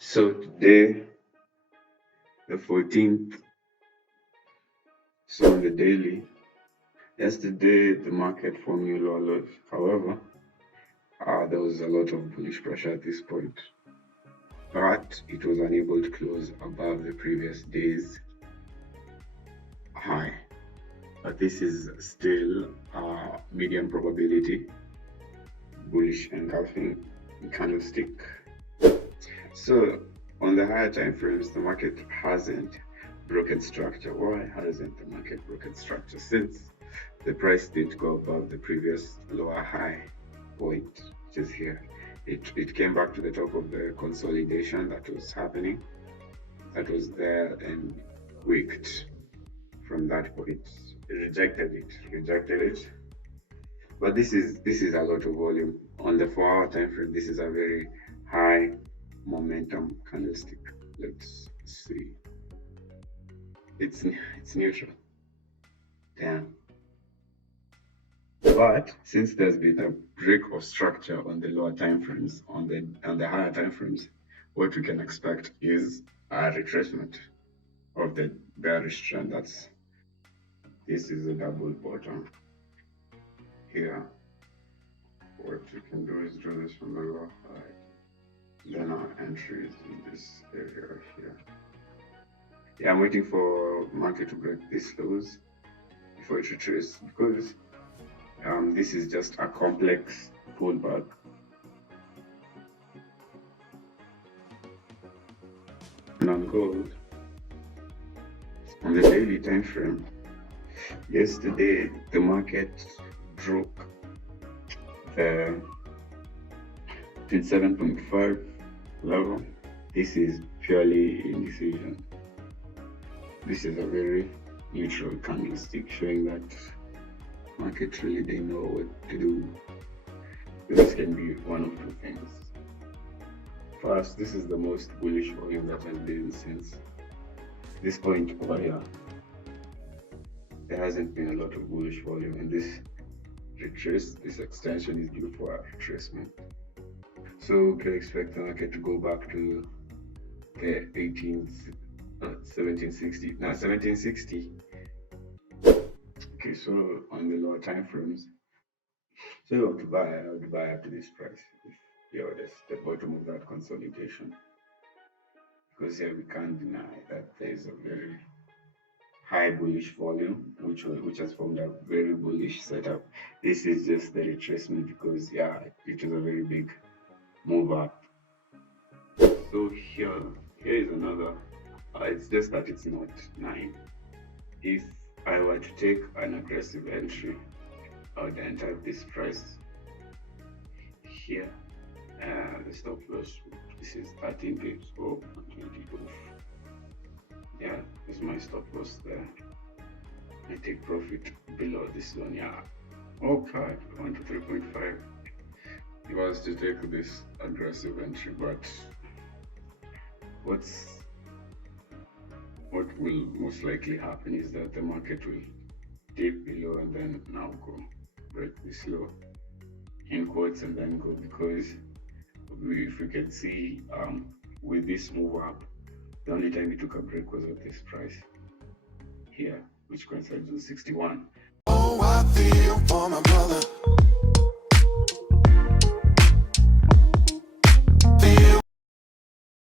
So today, the 14th, so on the daily, yesterday the market formed new lower lows. However, there was a lot of bullish pressure at this point, but it was unable to close above the previous day's high. But this is still medium probability bullish engulfing candlestick. So on the higher time frames, the market hasn't broken structure. Why hasn't the market broken structure? Since the price didn't go above the previous lower high point, which is here. It came back to the top of the consolidation that was happening, that was there, and wicked from that point. It rejected it. But this is a lot of volume. On the 4-hour time frame, this is a very high momentum candlestick. Let's see. It's neutral. Damn. But since there's been a break of structure on the lower time frames, on the higher time frames, what we can expect is a retracement of the bearish trend. This is a double bottom here. What we can do is draw this from the lower side. Then our entry is in this area here. Yeah, I'm waiting for market to break these lows before it retraces, because this is just a complex pullback. And on gold, on the daily time frame, yesterday the market broke the 27.5 level. This is purely indecision. This is a very neutral candlestick showing that market really didn't know what to do. This can be one of two things. First, this is the most bullish volume that has been since this point over here. There hasn't been a lot of bullish volume, and this extension is due for a retracement. So we can expect the market to go back to the 1760. Okay, so on the lower time frames, so you want to buy, I would buy up to this price if you're the bottom of that consolidation, because here we can't deny that there is a very high bullish volume which has formed a very bullish setup. This is just the retracement because it is a very big move up. So here is another. It's just that it's not 9. If I were to take an aggressive entry, I would enter this price here. The stop loss, this is 13 pips or 20 off. Yeah, this is my stop loss there. I take profit below this one. Yeah, okay, 1 to 3.5. If I was to take this aggressive entry, but what will most likely happen is that the market will dip below and then now go break this low in quotes and then go, because if we can see with this move up, the only time it took a break was at this price here, which coincides with 61. Oh, I feel